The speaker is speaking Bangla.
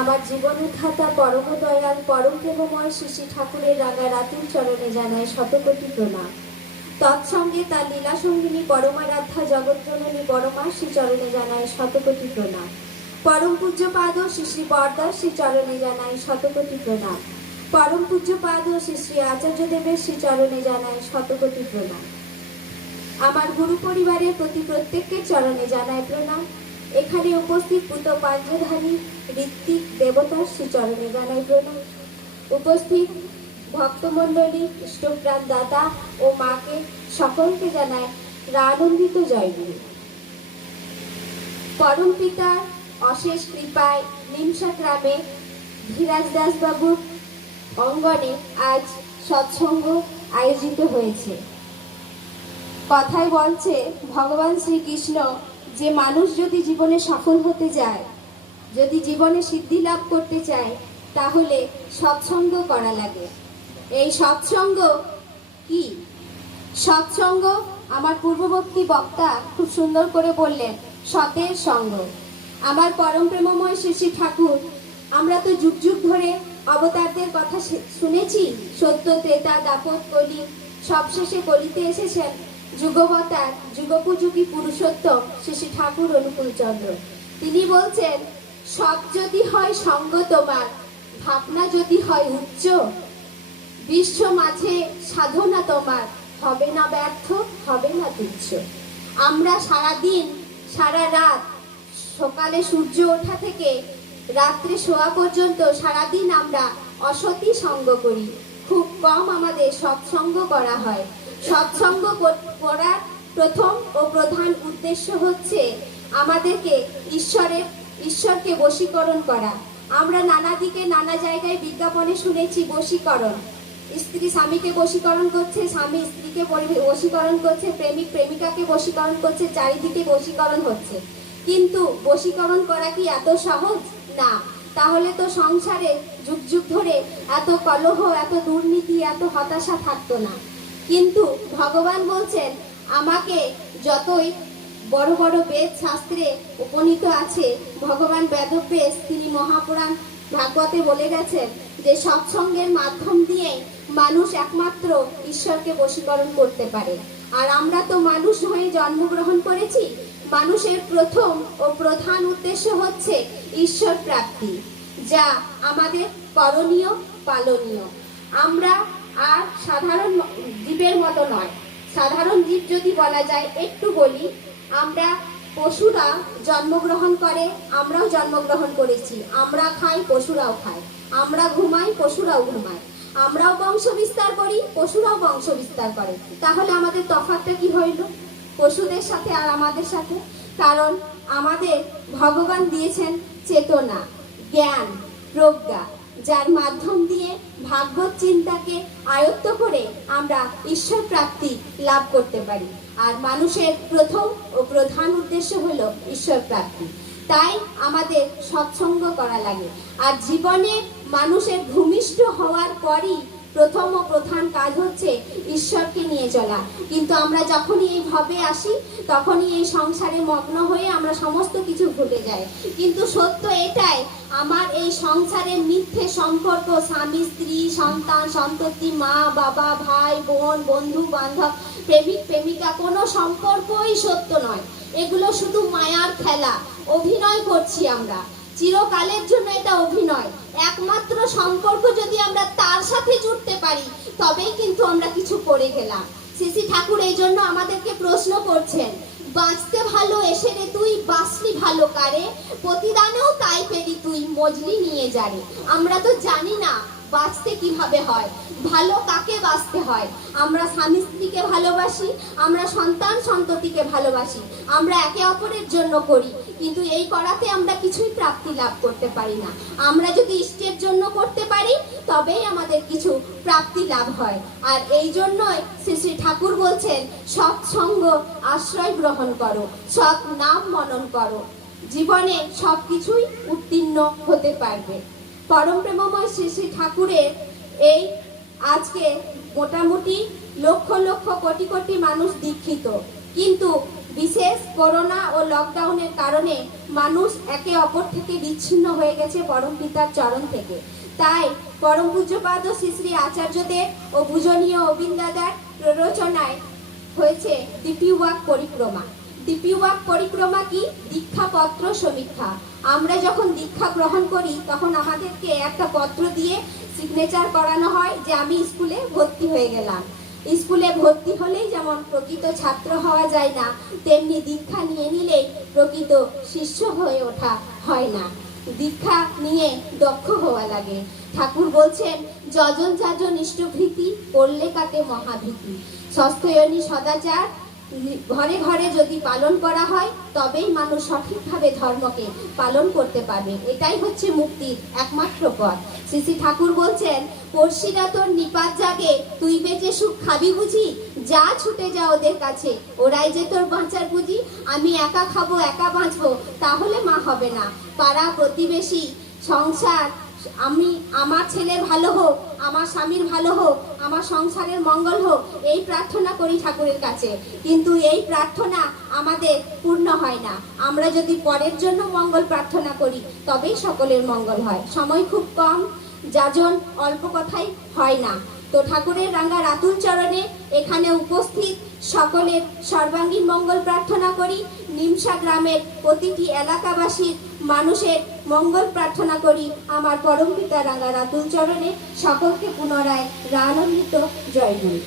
আমার জীবন উদ্ধাতা পরম দয়াল পরম প্রেমময় শ্রী ঠাকুরের রাগা রাতুল চরণে জানায় শতকোটি প্রণাম। তৎসঙ্গে তার লীলা সঙ্গিনী পরমারাধ্যা জগৎজননী পরমা শ্রী চরণে জানায় শতকোটি প্রণাম। পরম পূজ্যপাদ শ্রী শ্রী বরদাস শ্রী চরণে জানায় শতকোটি প্রণাম। পরম পূজ্যপাদ শ্রী শ্রী আচার্য দেবের শ্রী চরণে জানায় শতকোটি প্রণাম। আমার গুরু পরিবারের প্রতি প্রত্যেককে চরণে জানায় প্রণাম। এখানে উপস্থিত পুত পাঞ্জধারী ঋত্বিক দেবতার শ্রী চরণে জানায় প্রণাম। উপস্থিত ভক্তমণ্ডলী, ইষ্টপ্রাণ দাদা ও মাকে সকলকে জানায় আনন্দিত জয়গুরু পরম পিতার অশেষ কৃপায় নিমসা গ্রামে ধীরাজ দাসবাবুর অঙ্গনে আজ সৎসঙ্গ আয়োজিত হয়েছে। কথায় বলছে, ভগবান শ্রীকৃষ্ণ যে মানুষ যদি জীবনে সফল হতে যায়, যদি জীবনে সিদ্ধি লাভ করতে চায়, তাহলে সৎসঙ্গ করা লাগে। এই সৎসঙ্গ কি? সৎসঙ্গ, আমার পূর্ববর্তী বক্তা খুব সুন্দর করে বললেন, সতের সঙ্গ। আমার পরম প্রেমময় শ্রী ঠাকুর, আমরা তো যুগ যুগ ধরে অবতারদের কথা শুনেছি। সত্য, ত্রেতা দাপট কলি, সবশেষে কলিতে এসেছেন। যুগবতার, যুগোপযোগী পুরুষোত্তম শ্রী ঠাকুর অনুকূল চন্দ্র। তিনি বলছেন, সব যদি হয় সঙ্গ তোমার, ভাবনা যদি হয় উচ্চ, বিশ্ব মাঝে সাধনা তোমার, হবে না ব্যর্থ, হবে না তুচ্ছ। আমরা সারা দিন সারা রাত, সকালে সূর্য ওঠা থেকে রাত্রে শোয়া পর্যন্ত সারাদিন আমরা অসতী সঙ্গ করি। খুব কম আমাদের সৎসঙ্গ করা হয়। সৎসঙ্গ করার প্রথম ও প্রধান উদ্দেশ্য হচ্ছে আমাদেরকে ঈশ্বরের ঈশ্বরকে বশীকরণ করা। আমরা নানা দিকে নানা জায়গায় বিজ্ঞাপনে শুনেছি বশীকরণ। স্ত্রী স্বামীকে বশীকরণ করছে, স্বামী স্ত্রীকে বশীকরণ করছে, প্রেমিক প্রেমিকাকে বশীকরণ করছে, চারিদিকে বশীকরণ হচ্ছে। কিন্তু বশীকরণ করা কি এত সহজ? না। তাহলে তো সংসারে যুগ যুগ ধরে এত কলহ, এত দুর্নীতি, এত হতাশা থাকতো না। কিন্তু ভগবান বলছেন, আমাকে যতই বড় বড় বেদ শাস্ত্রে উপনীত আছে, ভগবান বেদব্যাস তিনি মহাপুরাণ ভাগবতে বলে গেছেন যে সৎসঙ্গের মাধ্যম দিয়ে মানুষ একমাত্র ঈশ্বরকে বশীকরণ করতে পারে। আর আমরা তো মানুষ হয়ে জন্মগ্রহণ করেছি, মানুষের প্রথম ও প্রধান উদ্দেশ্য হচ্ছে ঈশ্বর প্রাপ্তি, যা আমাদের করণীয়, পালনীয়। আমরা আর সাধারণ জীবের মতো নয়। সাধারণ জীব যদি বলা যায়, একটু বলি, আমরা পশুরা জন্মগ্রহণ করে, আমরাও জন্মগ্রহণ করেছি। আমরা খাই, পশুরাও খায়। আমরা ঘুমাই, পশুরাও ঘুমায়। আমরাও বংশ বিস্তার করি, পশুরাও বংশ বিস্তার করে। তাহলে আমাদের তফাৎটা কি হইল? পশুদের সাথে আর আমাদের সাথে? কারণ আমাদের ভগবান দিয়েছেন চেতনা, জ্ঞান, প্রজ্ঞা, যার মাধ্যম দিয়ে ভাগবত চিন্তাকে আয়ত্ত করে আমরা ঈশ্বর প্রাপ্তি লাভ করতে পারি। আর মানুষের প্রথম ও প্রধান উদ্দেশ্য হল ঈশ্বর প্রাপ্তি। তাই আমাদের সৎসঙ্গ করা লাগে। আর জীবনে মানুষের ভূমিষ্ঠ হওয়ার পরই প্রথম ও প্রধান কাজ হচ্ছে ঈশ্বরকে নিয়ে চলা। কিন্তু আমরা যখনই এই ভাবে আসি, তখনই এই সংসারে মগ্ন হয়ে আমরা সমস্ত কিছু ভুলে যাই কিন্তু সত্য এটাই, আমার এই সংসারের মিথ্যে সম্পর্ক, স্বামী, স্ত্রী, সন্তান, সন্ততি, মা, বাবা, ভাই, বোন, বন্ধু, বান্ধব, প্রেমিক, প্রেমিকা, কোনো সম্পর্কই সত্য নয়। এগুলো শুধু মায়ার খেলা। অভিনয় করছি আমরা। চিরকালের জন্য এটা অভিনয়। একমাত্র সম্পর্ক যদি আমরা তার সাথে জুড়তে পারি, তবেই কিন্তু আমরা কিছু করে গেলাম। শ্রী ঠাকুর এই জন্য আমাদেরকে প্রশ্ন করছেন, বাঁচতে ভালো এসে রে তুই, বাঁচলি ভালো কারে? প্রতিদানেও তাই পেলি তুই, মজলি নিয়ে যারে আমরা তো জানি না বাঁচতে কীভাবে হয়? ভালো কাকে বাঁচতে হয়? আমরা স্বামী স্ত্রীকে ভালোবাসি, আমরা সন্তান সন্ততিকে ভালোবাসি, আমরা একে অপরের জন্য করি, কিন্তু এই করাতে আমরা কিছুই প্রাপ্তি লাভ করতে পারি না। আমরা যদি ইষ্টের জন্য করতে পারি, তবেই আমাদের কিছু প্রাপ্তি লাভ হয়। আর এই জন্যই শ্রী শ্রী ঠাকুর বলছেন সৎসঙ্গ আশ্রয় গ্রহণ করো, সৎ নাম মনন করো। জীবনে সব কিছুই উত্তীর্ণ হতে পারবে। পরম প্রেমময় শ্রী শ্রী ঠাকুরের এই আজকে মোটামুটি লক্ষ লক্ষ কোটি কোটি মানুষ দীক্ষিত। কিন্তু বিশেষ করোনা ও লকডাউনের কারণে মানুষ একে অপর থেকে বিচ্ছিন্ন হয়ে গেছে পরম পিতার চরণ থেকে। তাই পরম পূজ্যপাদ শ্রী শ্রী আচার্যদেব ও পূজনীয় অবিন্দাদার প্ররোচনায় হয়েছে দীপিওয়াক পরিক্রমা। দীপিওয়াক পরিক্রমা কি? দীক্ষাপত্র সমীক্ষা। আমরা যখন দীক্ষা গ্রহণ করি, তখন আমাদেরকে একটা পত্র দিয়ে সিগনেচার করানো হয় যে আমি স্কুলে ভর্তি হয়ে গেলাম। স্কুলে ভর্তি হলেই যেমন প্রকৃত ছাত্র হওয়া যায় না, তেমনি দীক্ষা নিয়ে নিলেই প্রকৃত শিষ্য হয়ে ওঠা হয় না। দীক্ষা নিয়ে দক্ষ হওয়া লাগে। ঠাকুর বলছেন, যজন যাজন ইষ্টভীতি করলে কাটে মহাভীতি। সস্থয়নী সদাচার ঘরে ঘরে যদি পালন করা হয়, তবেই মানুষ সঠিকভাবে ধর্মকে পালন করতে পারবে। এটাই হচ্ছে মুক্তির একমাত্র পথ। শ্রী ঠাকুর বলছেন, পড়শিরা তোর নিপাত জাগে, তুই বেঁচে সুখ খাবি বুঝি? যা ছুটে যা ওদের কাছে, ওরাই যে তোর বাঁচার বুঝি আমি একা খাব, একা বাঁচবো, তাহলে মা হবে না। পাড়া প্রতিবেশী, সংসার, আমি, আমার ছেলে ভালো হোক আমার স্বামীর ভালো হোক, আমার সংসারের মঙ্গল হোক, এই প্রার্থনা করি ঠাকুরের কাছে। কিন্তু এই প্রার্থনা আমাদের পূর্ণ হয় না। আমরা যদি পরের জন্য মঙ্গল প্রার্থনা করি, তবেই সকলের মঙ্গল হয়। সময় খুব কম, যাজন অল্প কথাই হয় না। তো ঠাকুরের রাঙ্গা রাতুল চরণে এখানে উপস্থিত সকলের সর্বাঙ্গীন মঙ্গল প্রার্থনা করি। নিমসা গ্রামের প্রতিটি এলাকাবাসীর মানুষের মঙ্গল প্রার্থনা করি আমার পরম পিতা রাঙা রাতুল চরণে সকলকে পুনরায় রানন্দিত জয় গুরু